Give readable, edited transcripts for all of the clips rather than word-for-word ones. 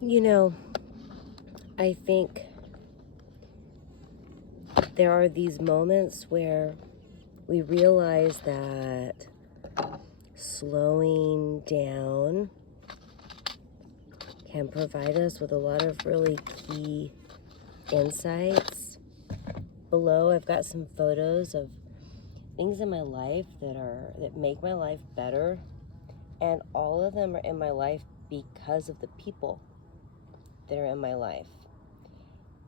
You know, I think there are these moments where we realize that slowing down can provide us with a lot of really key insights. Below, I've got some photos of things in my life that make my life better, and all of them are in my life because of the people that are in my life.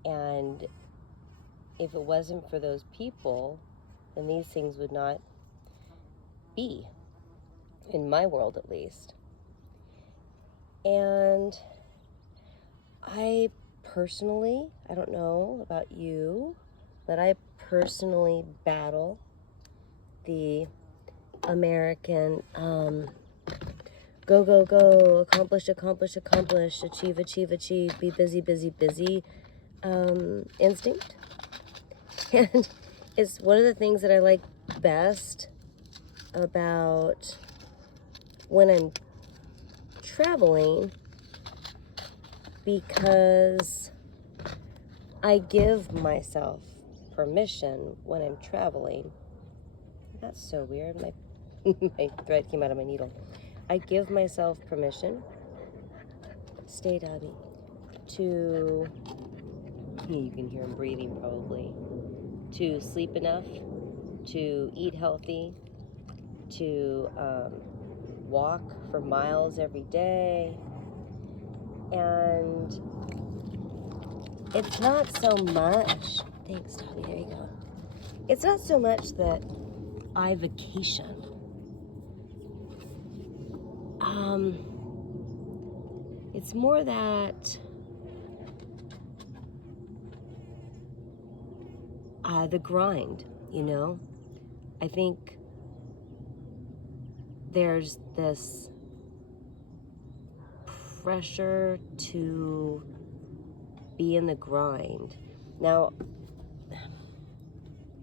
And if it wasn't for those people, then these things would not be, in my world at least. And I personally, I don't know about you, but I personally battle the American go, go, go, accomplish, accomplish, accomplish, achieve, achieve, achieve, be busy, busy, busy instinct. And it's one of the things that I like best about when I'm traveling, because I give myself permission when I'm traveling. That's so weird. My thread came out of my needle. I give myself permission, stay Dobby, to, you can hear him breathing probably, to sleep enough, to eat healthy, to walk for miles every day. And it's not so much, thanks Dobby, there you go. It's not so much that I vacation. It's more that the grind, you know? I think there's this pressure to be in the grind. Now,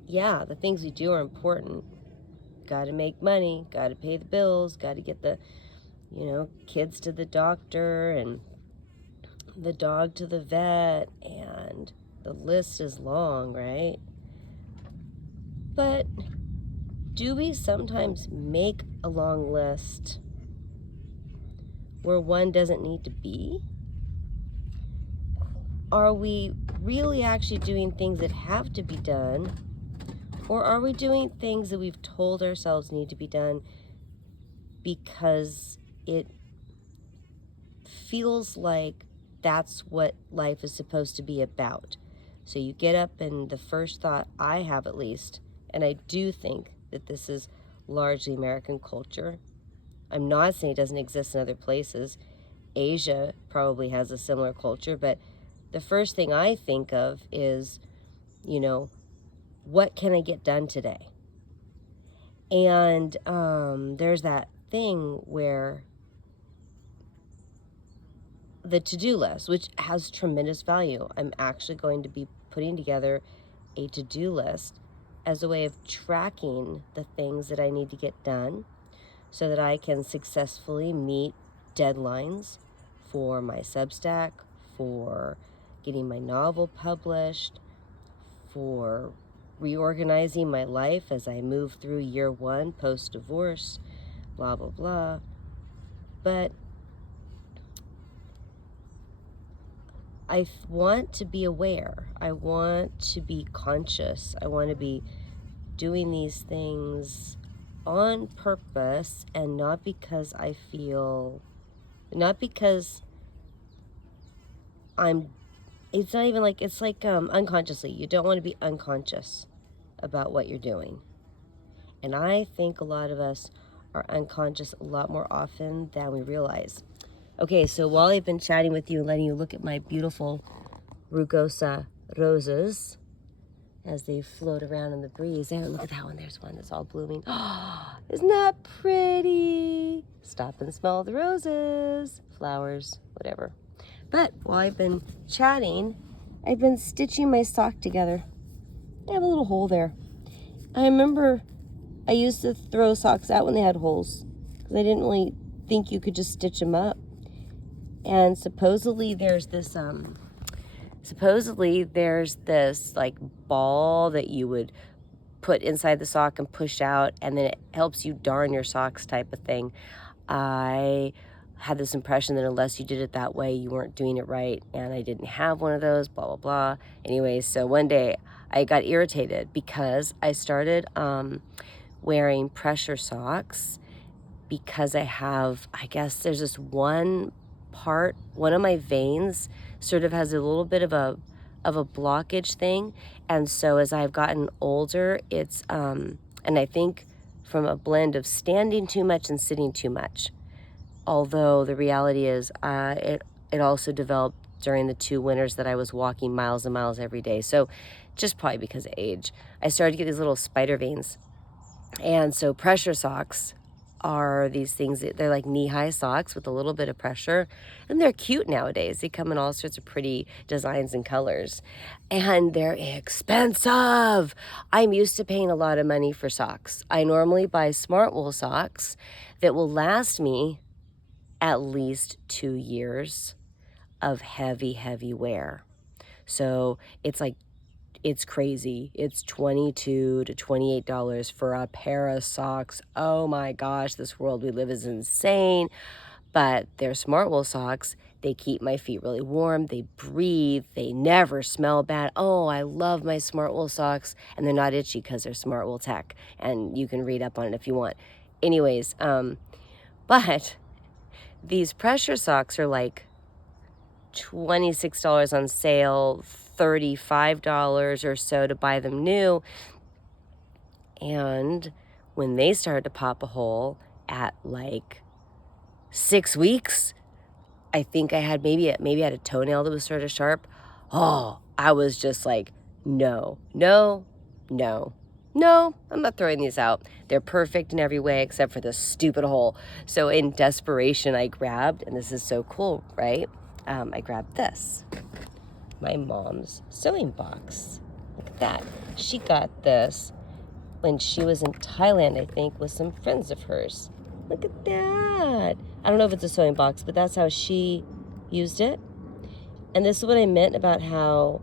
yeah, the things we do are important. Got to make money, got to pay the bills, got to get the, kids to the doctor and the dog to the vet, and the list is long, right? But do we sometimes make a long list where one doesn't need to be? Are we really actually doing things that have to be done? Or are we doing things that we've told ourselves need to be done because it feels like that's what life is supposed to be about? So you get up, and the first thought I have, at least, and I do think that this is largely American culture. I'm not saying it doesn't exist in other places. Asia probably has a similar culture, but the first thing I think of is, what can I get done today? And there's that thing where the to-do list, which has tremendous value. I'm actually going to be putting together a to-do list as a way of tracking the things that I need to get done so that I can successfully meet deadlines for my Substack, for getting my novel published, for reorganizing my life as I move through year one post-divorce, blah, blah, blah. But I want to be aware. I want to be conscious. I want to be doing these things on purpose, and not because I feel, not because it's not even like, it's like unconsciously. You don't want to be unconscious about what you're doing. And I think a lot of us are unconscious a lot more often than we realize. Okay, so while I've been chatting with you and letting you look at my beautiful rugosa roses as they float around in the breeze. There, look at that one. There's one that's all blooming. Oh, isn't that pretty? Stop and smell the roses, flowers, whatever. But while I've been chatting, I've been stitching my sock together. I have a little hole there. I remember I used to throw socks out when they had holes because I didn't really think you could just stitch them up. And supposedly there's this like ball that you would put inside the sock and push out, and then it helps you darn your socks type of thing. I had this impression that unless you did it that way, you weren't doing it right, and I didn't have one of those, blah, blah, blah. Anyways, so one day I got irritated because I started wearing pressure socks because I guess there's this one of my veins sort of has a little bit of a blockage thing. And so as I've gotten older, it's, and I think from a blend of standing too much and sitting too much. Although the reality is it also developed during the 2 winters that I was walking miles and miles every day. So just probably because of age, I started to get these little spider veins. And so pressure socks are these things that they're like knee-high socks with a little bit of pressure, and they're cute nowadays. They come in all sorts of pretty designs and colors, and they're expensive. I'm used to paying a lot of money for socks. I normally buy smart wool socks that will last me at least 2 years of heavy wear. So it's crazy. It's $22 to $28 for a pair of socks. Oh my gosh, this world we live is insane. But they're smart wool socks. They keep my feet really warm. They breathe. They never smell bad. Oh, I love my smart wool socks. And they're not itchy because they're smart wool tech. And you can read up on it if you want. Anyways, but these pressure socks are like $26 on sale, $35 or so to buy them new. And when they started to pop a hole at like 6 weeks, I think I had maybe I had a toenail that was sort of sharp. Oh, I was just like, no, I'm not throwing these out. They're perfect in every way except for this stupid hole. So in desperation, I grabbed, and this is so cool, right? I grabbed this, my mom's sewing box. Look at that. She got this when she was in Thailand, I think, with some friends of hers. Look at that. I don't know if it's a sewing box, but that's how she used it. And this is what I meant about how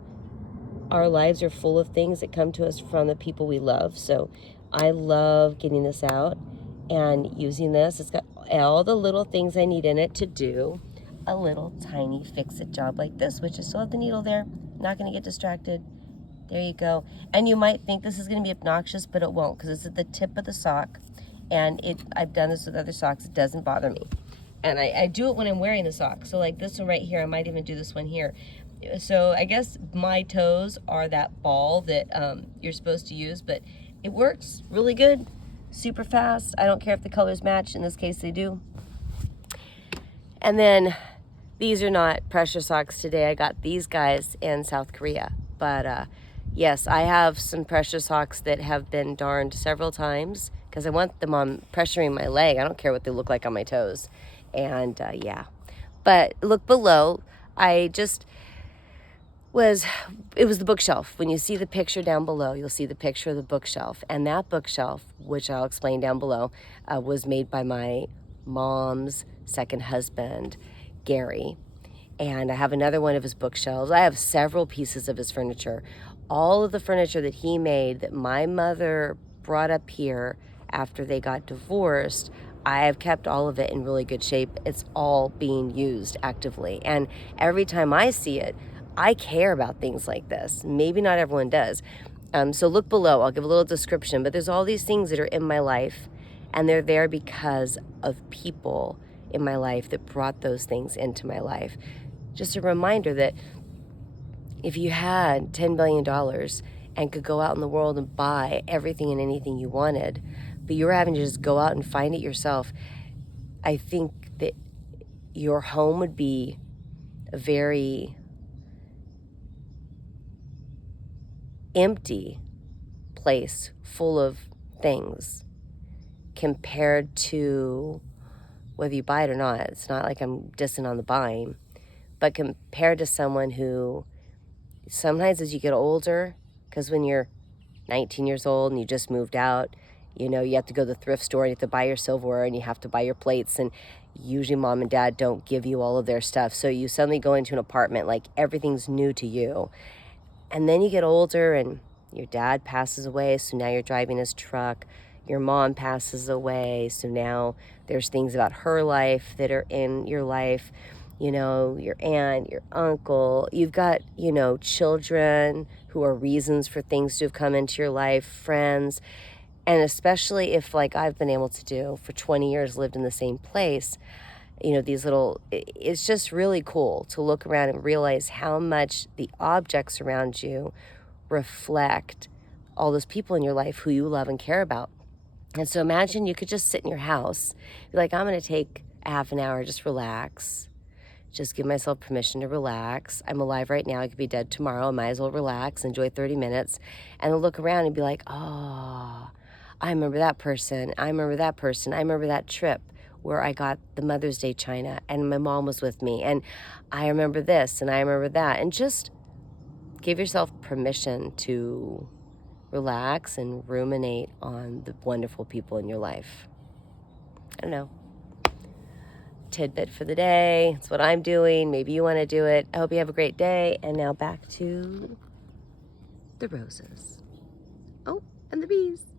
our lives are full of things that come to us from the people we love. So I love getting this out and using this. It's got all the little things I need in it to do a little tiny fix-it job like this, which is still have the needle there. Not going to get distracted. There you go. And you might think this is going to be obnoxious, but it won't, because it's at the tip of the sock. And I've done this with other socks. It doesn't bother me. And I do it when I'm wearing the sock. So like this one right here, I might even do this one here. So I guess my toes are that ball that you're supposed to use, but it works really good, super fast. I don't care if the colors match. In this case, they do. And then these are not pressure socks today. I got these guys in South Korea. But yes, I have some pressure socks that have been darned several times because I want them on pressuring my leg. I don't care what they look like on my toes. And yeah, but look below. It was the bookshelf. When you see the picture down below, you'll see the picture of the bookshelf. And that bookshelf, which I'll explain down below, was made by my mom's second husband, Gary. And I have another one of his bookshelves. I have several pieces of his furniture. All of the furniture that he made that my mother brought up here after they got divorced, I have kept all of it in really good shape. It's all being used actively. And every time I see it, I care about things like this. Maybe not everyone does. So look below. I'll give a little description. But there's all these things that are in my life, and they're there because of people in my life that brought those things into my life. Just a reminder that if you had $10 billion and could go out in the world and buy everything and anything you wanted, but you were having to just go out and find it yourself, I think that your home would be a very empty place full of things compared to whether you buy it or not. It's not like I'm dissing on the buying, but compared to someone who sometimes as you get older, because when you're 19 years old and you just moved out, you know, you have to go to the thrift store and you have to buy your silverware and you have to buy your plates, and Usually mom and dad don't give you all of their stuff. So you suddenly go into an apartment, like everything's new to you. And then you get older and your dad passes away, so now you're driving his truck. Your mom passes away, so now there's things about her life that are in your life. You know, your aunt, your uncle. You've got, you know, children who are reasons for things to have come into your life, friends. And especially if, like I've been able to do for 20 years, lived in the same place, you know, these little, it's just really cool to look around and realize how much the objects around you reflect all those people in your life who you love and care about. And so imagine you could just sit in your house, be like, I'm going to take a half an hour, just relax. Just give myself permission to relax. I'm alive right now. I could be dead tomorrow. I might as well relax, enjoy 30 minutes, and then look around and be like, oh, I remember that person. I remember that person. I remember that trip where I got the Mother's Day china and my mom was with me. And I remember this and I remember that. And just give yourself permission to relax and ruminate on the wonderful people in your life. I don't know. Tidbit for the day. It's what I'm doing. Maybe you want to do it. I hope you have a great day. And now back to the roses. Oh, and the bees.